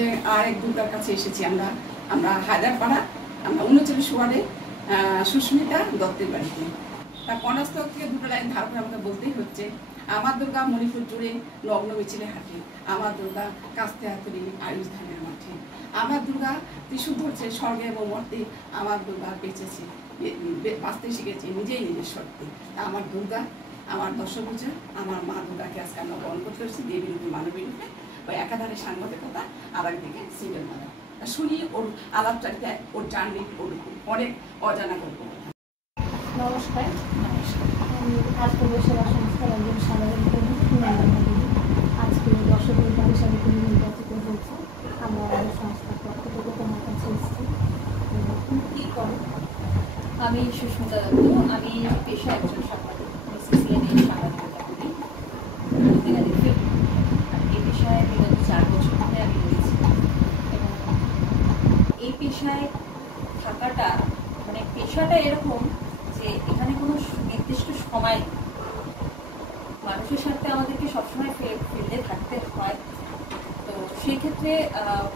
আমাদের আর এক দুর্গার কাছে এসেছি আমরা আমরা হায়দারপাড়া, আমরা 39 ওয়ার্ডে সুস্মিতা দত্তের বাড়িতে। তার কনাস্তক থেকে দুটো লাইন ধার করে আমাকে বলতেই হচ্ছে, আমার দুর্গা মণিপুর জুড়ে নগ্ন মিছিলে হাঁটে, আমার দুর্গা কাস্তে হাতুড়ি আয়ুষ ধানের মাঠে, আমার দুর্গা ত্রিশূল ধরছে স্বর্গে এবং মর্তে, আমার দুর্গা বেঁচেছে বাঁচতে শিখেছে নিজেই নিজের শর্তে। আমার দুর্গা, আমার দশভূজা, আমার মা দুর্গাকে আজকে আমরা বরণ করতে পারছি দেবীর রূপে মানবী রূপে। ওই একাধারে সাংবাদিকতা, আর একদিকে সিঙ্গেল মারা। শুনি ওর আলাপচারিতায়, ওর জার্নি, ওর অনেক অজানা গল্প। নমস্কার। আমি আজকের সেবা সংস্থার একজন সাধারণ কর্মী। আজকে দর্শকতা হিসাবে তিনি নির্বাচিত হয়েছে। আমরা আমাদের সংস্থার পক্ষ থেকে তোমার কাছে এসেছি। কী করে? আমি সুস্মিতা দত্ত। আমি পেশা একজন সাংবাদিক, সিসিএনের সাংবাদিকতা করি। আর এই পেশায় বিগত 4 বছর ধরে আমি রয়েছি এবং এই পেশায় থাকাটা মানে পেশাটা এরকম যে এখানে কোনো নির্দিষ্ট সময় মানুষের সাথে আমাদেরকে সবসময় ফিল্ডে থাকতে হয়। তো সেই ক্ষেত্রে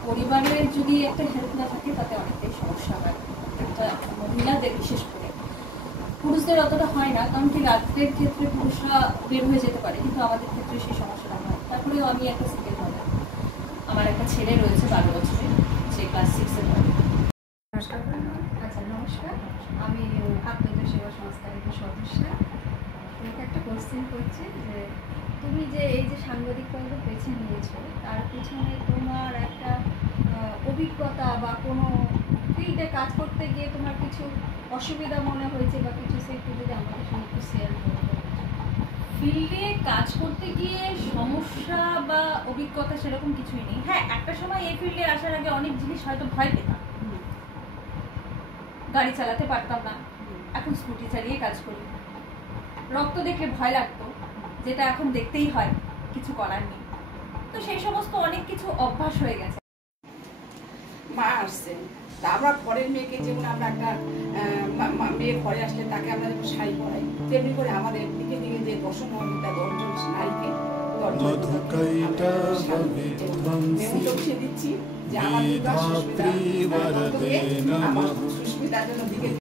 পরিবারের যদি একটা হেল্প না থাকে তাতে অনেকটাই সমস্যা হয়, একটা মহিলাদের বিশেষ করে। পুরুষদের অতটা হয় না, কারণ কি রাত্রের ক্ষেত্রে পুরুষরা বের হয়ে যেতে পারে, কিন্তু আমাদের ক্ষেত্রে সেই সমস্যাটা হয়। তারপরেও আমি একটা সিঙ্গেল মাদার, আমার একটা ছেলে রয়েছে 12 বছরের, সে ক্লাস 6-এ পড়ে। নমস্কার। আচ্ছা, নমস্কার। আমি আপনাদের সেবা সংস্থার একজন সদস্য। তোমাকে একটা কোশ্চেন করছি যে তুমি যে এই যে সাংবাদিকতা বেছে নিয়েছো, তার পিছনে তোমার একটা অভিজ্ঞতা বা কোনো ফিল্ডে কাজ করতে গিয়ে তোমার কিছু অসুবিধা মনে হয়েছে বা কিছু সেটা যদি আমাদের সঙ্গে একটু শেয়ার করতে। ফিল্ডে কাজ করতে গিয়ে সমস্যা বা অভিজ্ঞতা সেরকম কিছুই নেই। হ্যাঁ, একটা সময় এই ফিল্ডে আসার আগে অনেক জিনিস হয়তো ভয় পেতাম, গাড়ি চালাতে পারতাম না, এখন স্কুটি চালিয়ে কাজ করি। রক্ত দেখলে ভয় লাগতো, যেটা এখন দেখতেই হয়, কিছু করার নেই। তো সেই সমস্ত অনেক কিছু অভ্যাস হয়ে গেছে। মা আসছে, তা আমরা ঘরের মেয়েকে যেমন আমরা একটা মেয়ে ঘরে আসলে তাকে আমরা যেমন শাড়ি পরাই, তেমনি করে আমাদের দিকে দিকে যে 10 জন নারীকে দিচ্ছি যে আমার সুস্মিতার জন্য দিকে